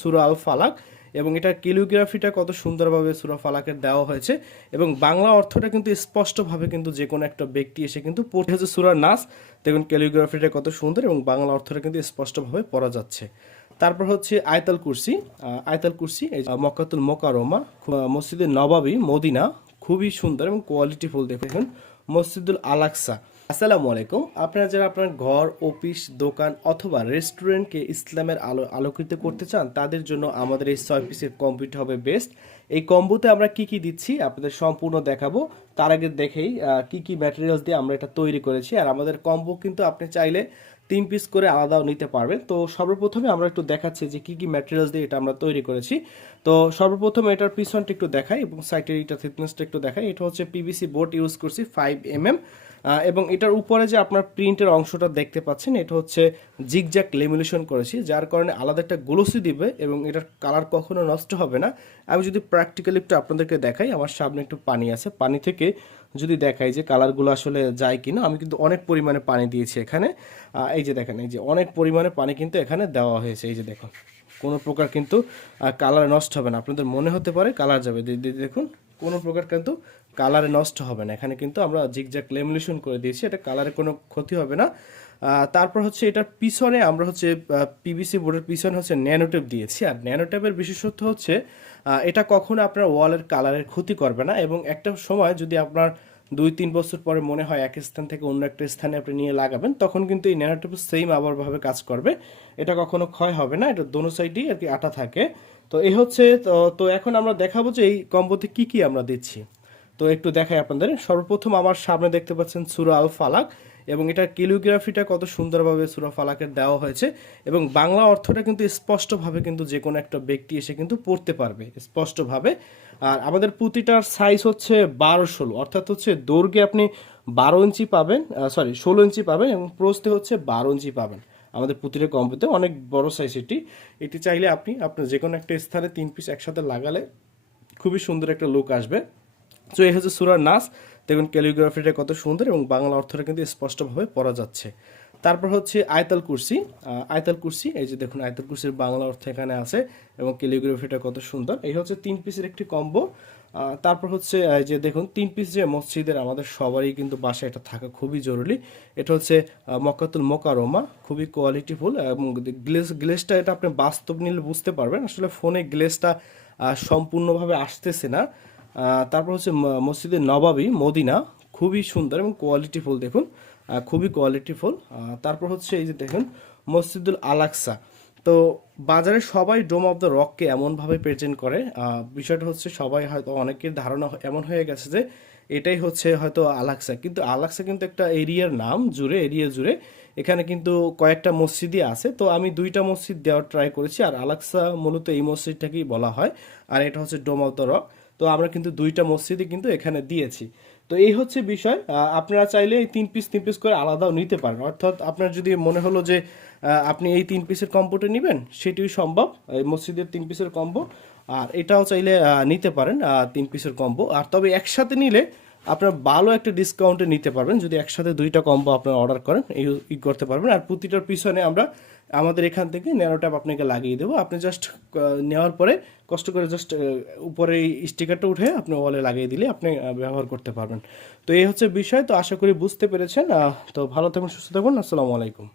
সুরা আল ফালাক এবং এটার ক্যালিগ্রাফিটা কত সুন্দরভাবে সুরা ফালাকের দেওয়া হয়েছে, এবং বাংলা অর্থটা কিন্তু স্পষ্টভাবে কিন্তু যে কোনো একটা ব্যক্তি এসে কিন্তু পড়তে হচ্ছে সুরা নাস, দেখুন ক্যালিগ্রাফিটা কত সুন্দর, এবং বাংলা অর্থটা কিন্তু স্পষ্টভাবে পড়া যাচ্ছে। তারপর হচ্ছে আয়তাল কুরসি আয়তাল কুরসি মক্কাতুল মোকারমা মসজিদের নবাবী, মদিনা, খুবই সুন্দর এবং কোয়ালিটিফুল, দেখুন। মসজিদুল আলাকসা আসসালামু আলাইকুম। আপনারা যারা আপনার ঘর, অফিস, দোকান অথবা রেস্টুরেন্টকে ইসলামের আলো আলোকিত করতে চান, তাদের জন্য আমাদের এই ছয় পিসের কম্পিউটার হবে বেস্ট। এই কম্বোতে আমরা কি কি দিচ্ছি আপনাদের সম্পূর্ণ দেখাবো। তার আগে দেখেই কি কি ম্যাটেরিয়ালস দিয়ে আমরা এটা তৈরি করেছি। আর আমাদের কম্বো কিন্তু আপনি চাইলে তিন পিস করে আলাদাও নিতে পারবেন। তো সর্বপ্রথমে আমরা একটু দেখাচ্ছি যে কি কি ম্যাটেরিয়ালস দিয়ে এটা আমরা তৈরি করেছি। তো সর্বপ্রথমে এটার পিছনটা একটু দেখাই এবং সাইটের এটা থিকনেসটা একটু দেখাই। এটা হচ্ছে পিভিসি বোর্ড ইউজ করছি ফাইভ এম এম এবং এটার উপরে যে আপনার প্রিন্টের অংশটা দেখতে পাচ্ছেন, এটা হচ্ছে জিগজ্যাক লেমিনেশন করেছি, যার কারণে আলাদা একটা গ্লোসি দিবে এবং এটার কালার কখনো নষ্ট হবে না। আমি যদি প্র্যাকটিক্যালি একটু আপনাদেরকে দেখাই, আমার সামনে একটু পানি আছে। পানি থেকে যদি দেখাই যে কালারগুলো আসলে যায় কিনা, আমি কিন্তু অনেক পরিমাণে পানি দিয়েছি এখানে। এই যে দেখেন, এই যে অনেক পরিমাণে পানি কিন্তু এখানে দেওয়া হয়েছে। এই যে দেখুন, কোনো প্রকার কিন্তু কালার নষ্ট হবে না। আপনাদের মনে হতে পারে কালার যাবে। দেখুন, কোনো প্রকার কিন্তু কালারে নষ্ট হবে না। এখানে কিন্তু আমরা জিগজ্যাক লেমিনেশন করে দিয়েছি, এটা কালারে কোনো ক্ষতি হবে না। তারপর হচ্ছে এটার পিছনে আমরা হচ্ছে পিবিসি বোর্ডের পিছনে হচ্ছে ন্যানোটেপ দিয়েছি। আর ন্যানোটেপের বিশেষত্ব হচ্ছে এটা কখনো আপনার ওয়ালের কালারের ক্ষতি করবে না এবং একটা সময় যদি আপনার দুই তিন বছর পরে মনে হয় এক স্থান থেকে অন্য একটা স্থানে আপনি নিয়ে লাগাবেন, তখন কিন্তু এই ন্যানোটেপ সেম আবারভাবে কাজ করবে। এটা কখনো ক্ষয় হবে না, এটা দোনো সাইডেই আর কি আটা থাকে। তো এই হচ্ছে তো এখন আমরা দেখাবো যে এই কম্বোতে কি কি আমরা দিচ্ছি। তো একটু দেখাই আপনাদের। সর্বপ্রথম আমার সামনে দেখতে পাচ্ছেন সুরা আল ফালাক এবং এটার ক্যালিগ্রাফিটা কত সুন্দরভাবে সুরা ফালাকের দেওয়া হয়েছে এবং বাংলা অর্থটা কিন্তু স্পষ্টভাবে কিন্তু যে কোনো একটা ব্যক্তি এসে কিন্তু পড়তে পারবে, স্পষ্টভাবে। আর আমাদের পুঁতিটার সাইজ হচ্ছে বারো ষোলো, অর্থাৎ হচ্ছে দৈর্ঘ্যে আপনি বারো ইঞ্চি পাবেন সরি ষোলো ইঞ্চি পাবেন এবং প্রস্থে হচ্ছে বারো ইঞ্চি পাবেন। আমাদের পুঁতিটা কম্পোতে অনেক বড় সাইজ এটি। এটি চাইলে আপনি আপনার যে কোনো একটা স্থানে তিন পিস একসাথে লাগালে খুবই সুন্দর একটা লুক আসবে। তো এই হচ্ছে সুরার নাচ দেখুন, ক্যালিগ্রাফিটা কত সুন্দর এবং বাংলা অর্থটা কিন্তু স্পষ্টভাবে পড়া যাচ্ছে। তারপর হচ্ছে আয়তাল কুরসি। আয়তাল কুরসি, এই যে দেখুন, আয়তাল কুরসির বাংলা অর্থ এখানে আছে এবং ক্যালিগ্রাফিটা কত সুন্দর। এই হচ্ছে তিন পিসের একটি কম্বো। তারপর হচ্ছে যে দেখুন, তিন পিস যে মসজিদের আমাদের সবারই কিন্তু বাসায় এটা থাকা খুবই জরুরি। এটা হচ্ছে মকাতুল মোকারমা খুবই কোয়ালিটিফুল এবং গ্লেস, গ্লেসটা এটা আপনি বাস্তব নিলে বুঝতে পারবেন। আসলে ফোনে গ্লেসটা সম্পূর্ণভাবে আসতেছে না। তারপর হচ্ছে ম- মসজিদের নবাবী মদিনা খুবই সুন্দর এবং কোয়ালিটিফুল দেখুন আহ, খুবই কোয়ালিটিফুল তারপর হচ্ছে এই যে দেখুন মসজিদুল আলাকসা তো বাজারে সবাই ডোম অফ দ্য রককে এমনভাবে প্রেজেন্ট করে বিষয়টা হচ্ছে সবাই হয়তো অনেকের ধারণা এমন হয়ে গেছে যে এটাই হচ্ছে হয়তো আলাক্সা কিন্তু আলাক্সা কিন্তু একটা এরিয়ার নাম জুড়ে এরিয়া জুড়ে। এখানে কিন্তু কয়েকটা মসজিদই আছে। তো আমি দুইটা মসজিদ দেওয়ার ট্রাই করেছি আর আলাক্সা মূলত এই মসজিদটাকেই বলা হয়। আর এটা হচ্ছে ডোম অফ দ্য রক। তো আমরা কিন্তু দুইটা মসজিদই কিন্তু এখানে দিয়েছি। তো এই হচ্ছে বিষয়। আপনারা চাইলে এই তিন পিস তিন পিস করে আলাদাও নিতে পারেন। অর্থাৎ আপনার যদি মনে হলো যে আপনি এই তিন পিসের কম্বোটা নেবেন, সেটিও সম্ভব। এই মসজিদের তিন পিসের কম্বো আর এটাও চাইলে নিতে পারেন তিন পিসের কম্বো আর তবে একসাথে নিলে আপনার ভালো একটা ডিসকাউন্টে নিতে পারবেন। যদি একসাথে দুইটা কম্বো আপনার অর্ডার করেন ই করতে পারবেন। আর প্রতিটার পিছনে আমরা আমাদের এখান থেকে ন্যানো ট্যাপ আপনাকে লাগিয়ে দেবো। আপনি জাস্ট নেওয়ার পরে কষ্ট করে জাস্ট উপরে এই স্টিকারটা উঠে আপনি ওয়ালে লাগিয়ে দিলে আপনি ব্যবহার করতে পারবেন। তো এই হচ্ছে বিষয়। তো আশা করি বুঝতে পেরেছেন। তো ভালো থাকুন, সুস্থ থাকুন। আসসালামু আলাইকুম।